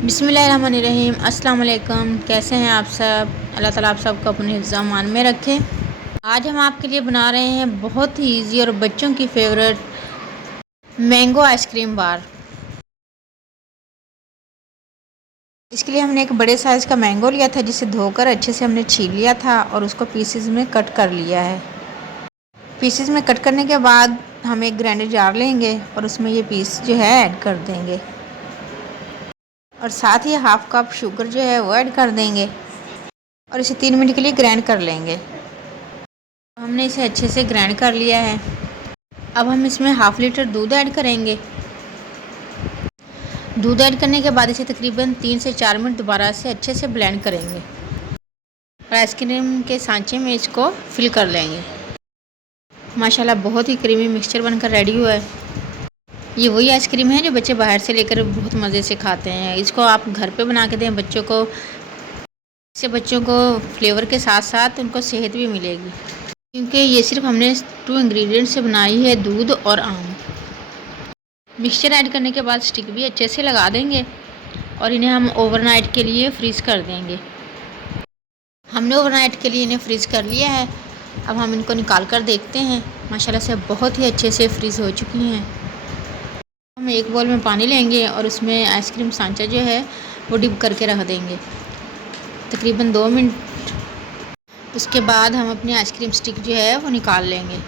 बिस्मिल्लाहिर्रहमानिर्रहीम। अस्सलाम वालेकुम। कैसे हैं आप सब? अल्लाह ताला आप सबको अपने हिफ्ज़ अमान में रखे। आज हम आपके लिए बना रहे हैं बहुत ही इजी और बच्चों की फेवरेट मैंगो आइसक्रीम बार। इसके लिए हमने एक बड़े साइज़ का मैंगो लिया था, जिसे धोकर अच्छे से हमने छील लिया था और उसको पीसेस में कट कर लिया है। पीसेस में कट करने के बाद हम एक ग्राइंडर जार लेंगे और उसमें ये पीस जो है ऐड कर देंगे और साथ ही हाफ कप शुगर जो है वो ऐड कर देंगे और इसे 3 मिनट के लिए ग्राइंड कर लेंगे। हमने इसे अच्छे से ग्राइंड कर लिया है। अब हम इसमें हाफ लीटर दूध ऐड करेंगे। दूध ऐड करने के बाद इसे तकरीबन 3 से 4 मिनट दोबारा से अच्छे से ब्लेंड करेंगे और आइसक्रीम के सांचे में इसको फिल कर लेंगे। माशाल्लाह बहुत ही क्रीमी मिक्सचर बनकर रेडी हुआ है। ये वही आइसक्रीम है जो बच्चे बाहर से लेकर बहुत मज़े से खाते हैं। इसको आप घर पे बना के दें बच्चों को, इससे बच्चों को फ्लेवर के साथ साथ उनको सेहत भी मिलेगी, क्योंकि ये सिर्फ हमने 2 इंग्रेडिएंट से बनाई है, दूध और आम। मिक्सचर ऐड करने के बाद स्टिक भी अच्छे से लगा देंगे और इन्हें हम ओवरनाइट के लिए फ्रीज़ कर देंगे। हमने ओवरनाइट के लिए इन्हें फ्रीज़ कर लिया है। अब हम इनको निकाल कर देखते हैं। माशाल्लाह से बहुत ही अच्छे से फ्रीज़ हो चुकी हैं। हम एक बाउल में पानी लेंगे और उसमें आइसक्रीम सांचा जो है वो डिप करके रख देंगे तकरीबन 2 मिनट। उसके बाद हम अपनी आइसक्रीम स्टिक जो है वो निकाल लेंगे।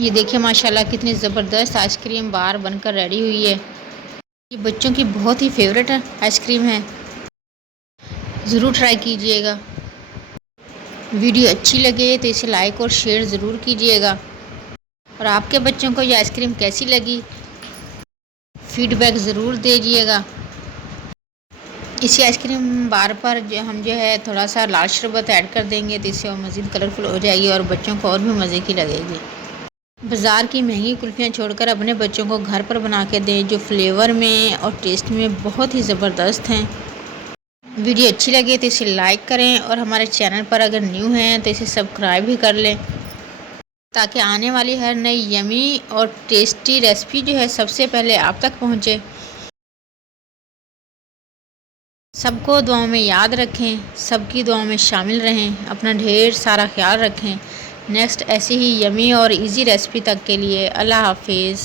ये देखिए माशाल्लाह कितनी ज़बरदस्त आइसक्रीम बार बनकर रेडी हुई है। ये बच्चों की बहुत ही फेवरेट आइसक्रीम है, ज़रूर ट्राई कीजिएगा। वीडियो अच्छी लगे तो इसे लाइक और शेयर ज़रूर कीजिएगा और आपके बच्चों को ये आइसक्रीम कैसी लगी फीडबैक ज़रूर दीजिएगा। इसी आइसक्रीम बार पर हम जो है थोड़ा सा लाल शरबत ऐड कर देंगे तो इससे और मज़ीद कलरफुल हो जाएगी और बच्चों को और भी मज़े की लगेगी। बाज़ार की महंगी कुल्फ़ियाँ छोड़कर अपने बच्चों को घर पर बना के दें, जो फ्लेवर में और टेस्ट में बहुत ही ज़बरदस्त हैं। वीडियो अच्छी लगे तो इसे लाइक करें और हमारे चैनल पर अगर न्यू हैं तो इसे सब्सक्राइब भी कर लें, ताकि आने वाली हर नई यमी और टेस्टी रेसिपी जो है सबसे पहले आप तक पहुँचे। सबको दुआओं में याद रखें, सबकी दुआओं में शामिल रहें, अपना ढेर सारा ख्याल रखें। नेक्स्ट ऐसी ही यमी और इजी रेसिपी तक के लिए अल्लाह हाफिज़।